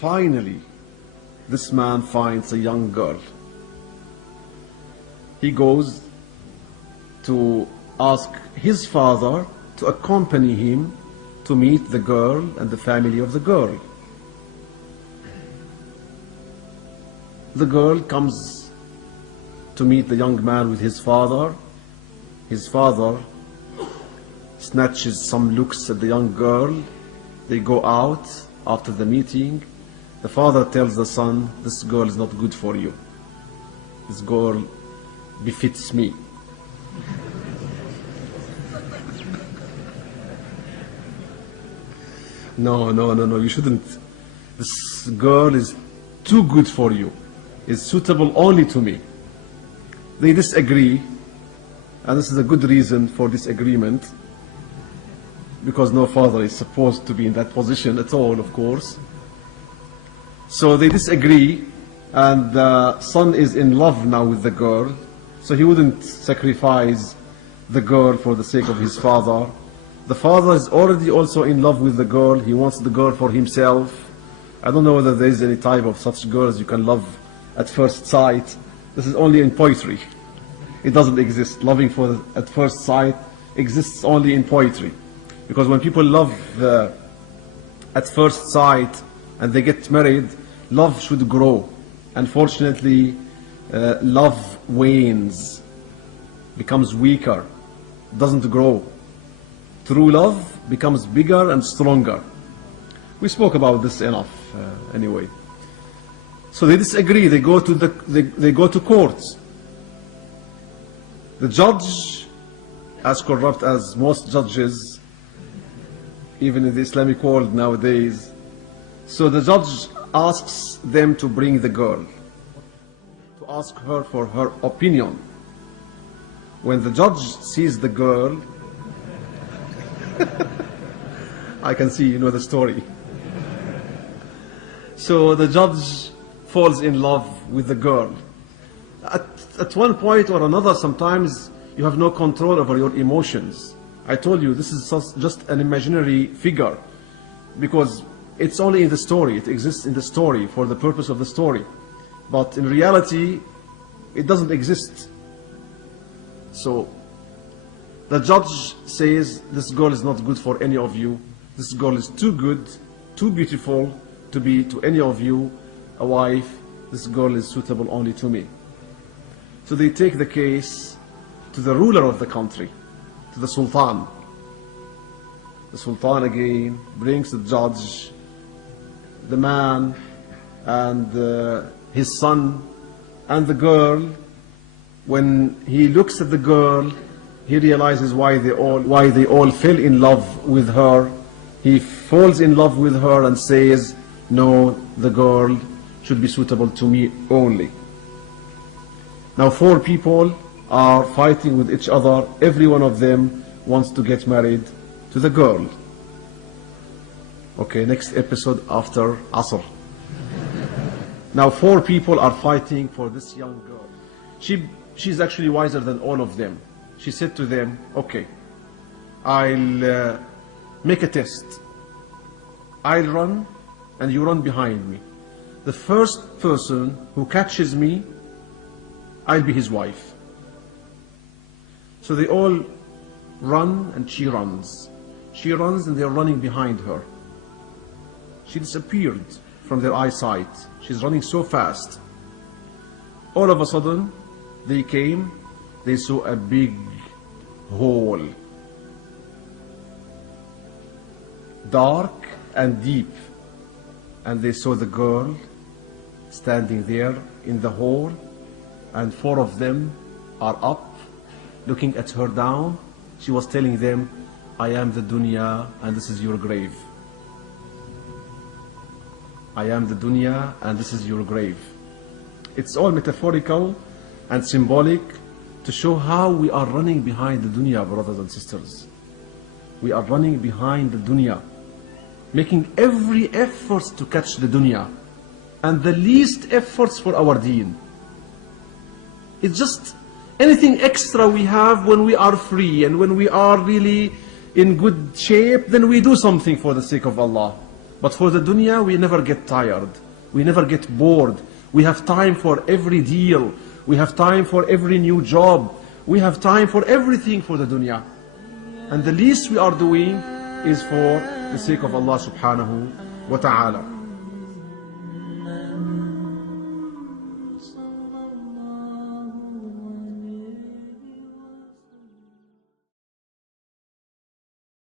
Finally, this man finds a young girl. He goes to ask his father to accompany him to meet the girl and the family of the girl. The girl comes to meet the young man with his father. His father snatches some looks at the young girl. They go out after the meeting. The father tells the son, this girl is not good for you. This girl befits me. No, you shouldn't. This girl is too good for you. Is suitable only to me. They disagree, and this is a good reason for disagreement, because no father is supposed to be in that position at all, of course. So they disagree, and the son is in love now with the girl, so he wouldn't sacrifice the girl for the sake of his father. The father is already also in love with the girl. He wants the girl for himself. I don't know whether there is any type of such girls you can love at first sight. This is only in poetry. It doesn't exist. Loving at first sight exists only in poetry. Because when people love at first sight and they get married, love should grow. Unfortunately, love wanes, becomes weaker, doesn't grow. True love becomes bigger and stronger. We spoke about this enough anyway. So they disagree. They go to courts. The judge, as corrupt as most judges, even in the Islamic world nowadays, so the judge asks them to bring the girl, to ask her for her opinion. When the judge sees the girl, I can see you know the story. So the judge falls in love with the girl. At one point or another, sometimes you have no control over your emotions. I told you this is just an imaginary figure, because it's only in the story. It exists in the story for the purpose of the story. But in reality, it doesn't exist. So the judge says, this girl is not good for any of you. This girl is too good, too beautiful to be to any of you a wife. This girl is suitable only to me. So they take the case to the ruler of the country, to the Sultan. The Sultan again brings the judge, the man, and his son, and the girl. When he looks at the girl, he realizes why they all fell in love with her. He falls in love with her and says, no, the girl should be suitable to me only. Now 4 people are fighting with each other. Every one of them wants to get married to the girl. Okay, next episode after Asr. Now 4 people are fighting for this young girl. She's actually wiser than all of them. She said to them, okay, I'll make a test. I'll run and you run behind me. The first person who catches me, I'll be his wife. So they all run and she runs. She runs and they're running behind her. She disappeared from their eyesight. She's running so fast. All of a sudden, they came, they saw a big hole. Dark and deep. And they saw the girl standing there in the hole, and 4 of them are up, looking at her down. She was telling them, I am the dunya and this is your grave. I am the dunya and this is your grave. It's all metaphorical and symbolic to show how we are running behind the dunya, brothers and sisters. We are running behind the dunya, making every effort to catch the dunya, and the least efforts for our deen. It's just anything extra we have when we are free and when we are really in good shape, then we do something for the sake of Allah. But for the dunya, we never get tired. We never get bored. We have time for every deal. We have time for every new job. We have time for everything for the dunya. And the least we are doing is for the sake of Allah subhanahu wa ta'ala.